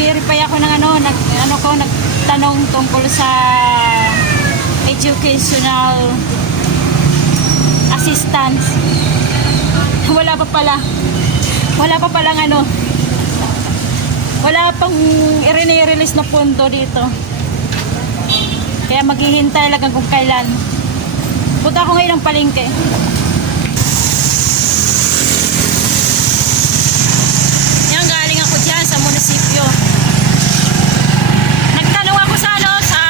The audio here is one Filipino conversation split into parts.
nag-verify ako ng nagtanong tungkol sa educational assistance. Wala pa palang wala pang i-release na pondo dito. Kaya maghihintay lang kung kailan. Punta ako ngayon ng palengke. Yan, galing ako dyan sa munisipyo. Nagtanong ako sa sa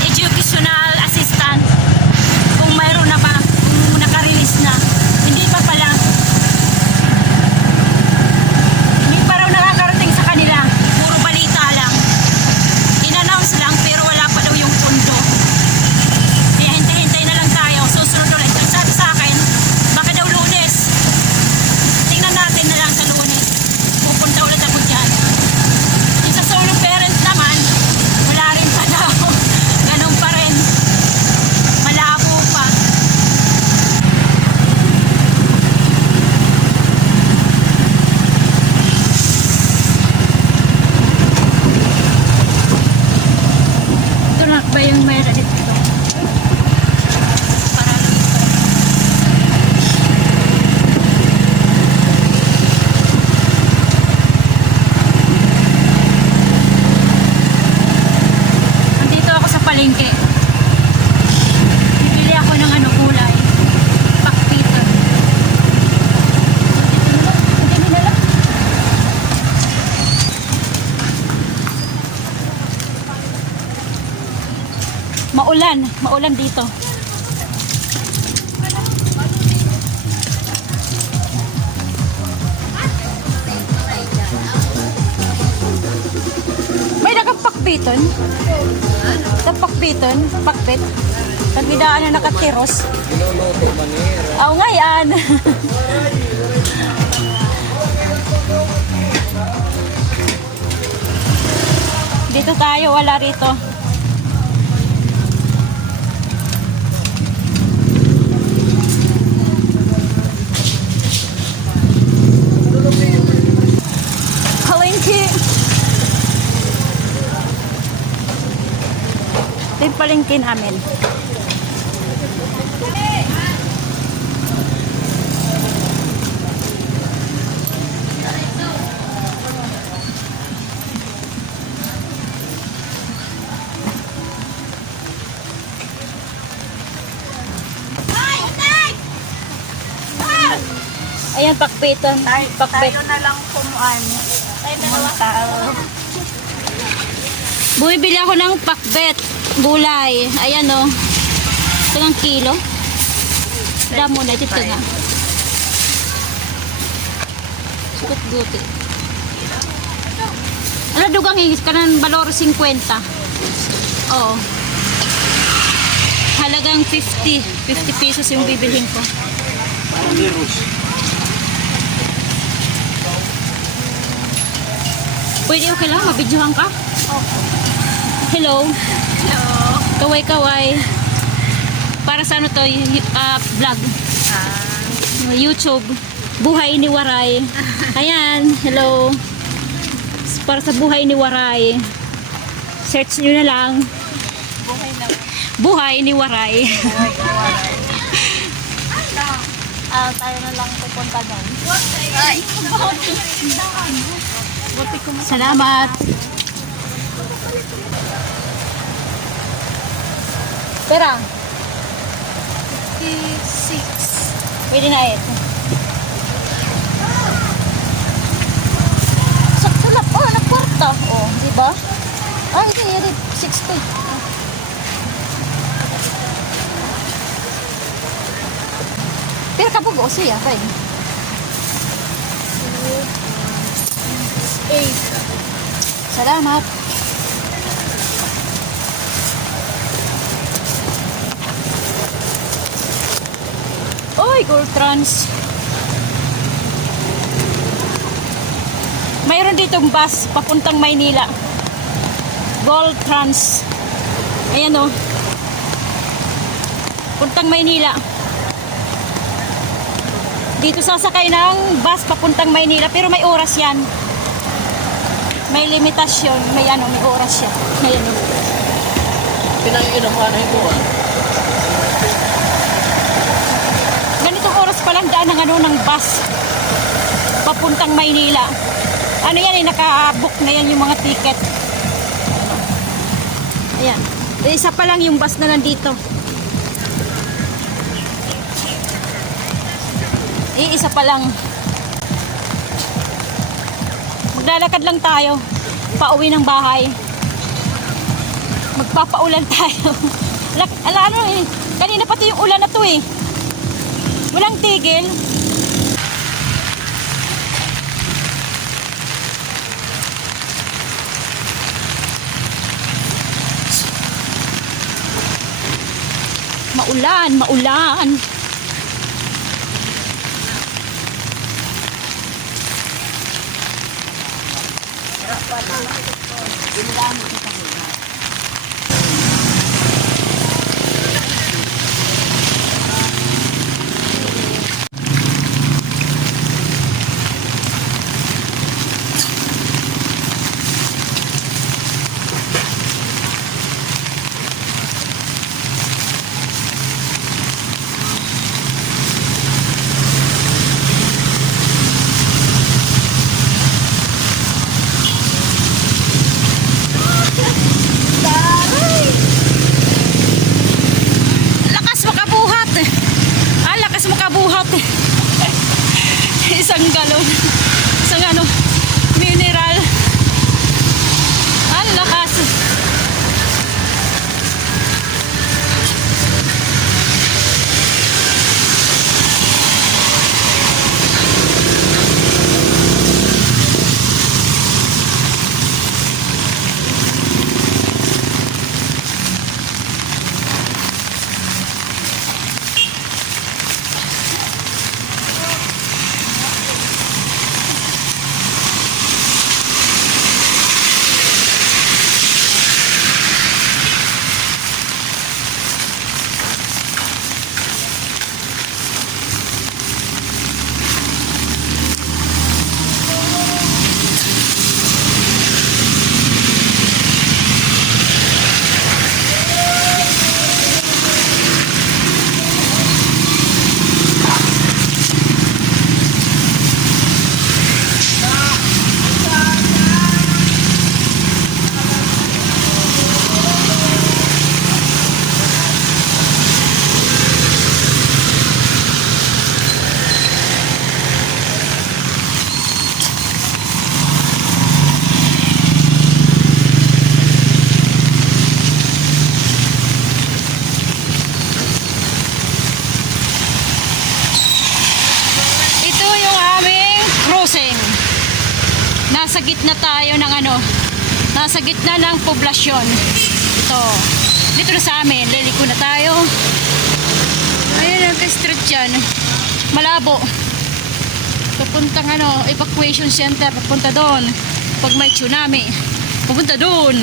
educational assistant kung mayroon na ba, kung naka-release na. Hindi pa pala. Hindi pa raw nakakarating sa kanila. Puro balita lang. In-announce lang pero wala pa daw yung pondo. Kaya hintay-hintay na lang tayo. Susunod ulit. Ang sabi sa akin, baka daw Lunes. Tingnan natin na lang sa Lunes. Pupunta ulit ako dyan. Yung sa solo parent naman, wala rin pa daw. Ganun pa rin. Malabo pa. Ito na ba yung may dito? Para andito ako sa palengke. Bibili ako ng kulay. Pakpiton. Hindi na lang. Maulan dito. May nakapakpiton? Napakpiton? Pakpit? Pagvidaan na nakatiros? Niluluto manira. Oo nga yan. Dito tayo, wala rito. Palengke. Ito yung palengke namin. Ayan, pakpiton. Pakpit. Tayo na lang kumuan. Pumunta. Bumibili ako ng pakbet. Gulay. Ayan o. Ito ng kilo. Damo na. Ito nga. Sukot guti. Ano dugang higis ka ng balor 50? Oo. Halagang 50. 50 pesos yung bibilhin ko. Parang virus. Pwede okay lang? Mabidyohan ka? Opo. Hello. Hello. Kaway-kaway. Para sa to? Vlog. YouTube. Buhay ni Waray. Ayan. Hello. Para sa buhay ni Waray. Search nyo na lang. Buhay na. Buhay ni Waray. Buhay na waray. Tayo na lang pupunta doon. Ay! Salamat. Pera. 56. Pwede na ito. Sakto lang. Oh, nagkwarta. Oh, di ba? Ay, hindi. 60. Pero kapag siya, friend. 8. Salamat. Oy, Gold Trans. Mayroon ditong bus papuntang Maynila. Gold Trans. Ayan o. Puntang Maynila. Dito sasakay ng bus papuntang Maynila. Pero may oras yan. May limitasyon, may ano, may oras siya. May ano. Pinanginom ka na ito ah. Ganitong oras pa lang daan ng ano ng bus papuntang Maynila. Ano yan eh, naka-book na yan yung mga ticket. Ayan. Isa pa lang yung bus na nandito. Isa pa lang. Maglalakad lang tayo pauwi ng bahay. Magpapaulan tayo. Ano eh, kanina pati yung ulan na to eh. Walang tigil. Maulan, maulan. Lakas makabuhat. Lakas makabuhat. Isang galon. Isang ano, mineral. Ang lakas. Nasa gitna tayo ng ano, nasa gitna ng poblasyon. Ito, dito na sa amin, liliko na tayo. Ayun, nagka-street yan. Malabo. Papuntang ano, evacuation center, papunta doon. Pag may tsunami, papunta doon.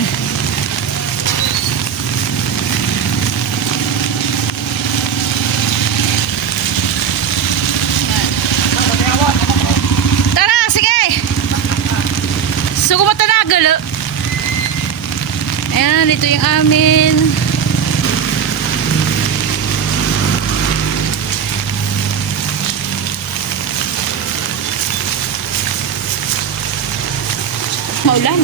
Sugo mo tanagal. Ayan, ito yung amin. Maulan.